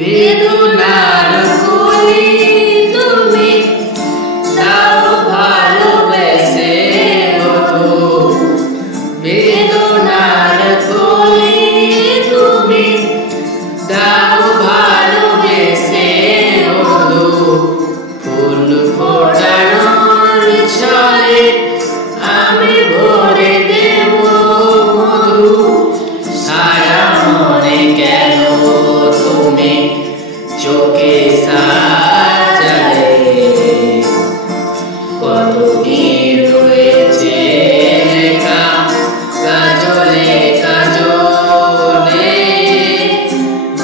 বেদনার কলি তুমি দাও ভালোবেসে বধু, বেদনার কলি তুমি দাও ভালোবেসে বধু। ফুল ফোটানোর ছলে আমি ভরে দেব মধু, সারা মনে কেন তুমি চোখে সাজালে, কত কি রয়েছে লেখা কাজলে কাজলে,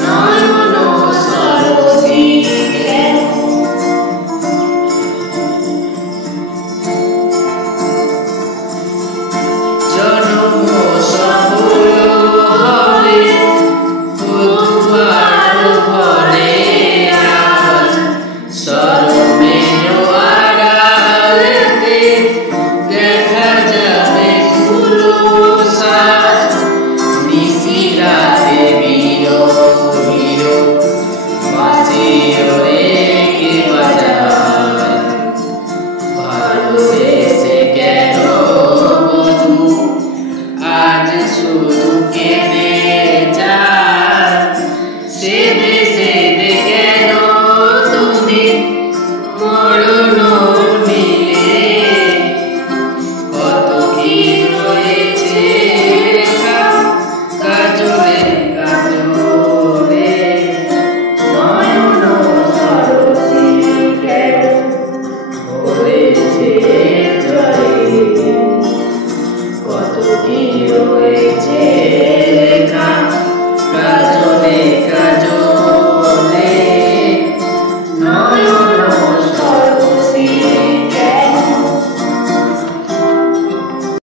নয়ন সরসী কেন। জন্ম সফল হবে বুধবার ঘরে আজ, শরমের আড়ালেতে দেখা যাবে ফুলো সাজ, নিশিরাতে বিরো বিরো বাঁশিও রেখে বাজায়, ভালোবেসে কেন বধু আজ শুধু কেঁদে যায়, সে দেশে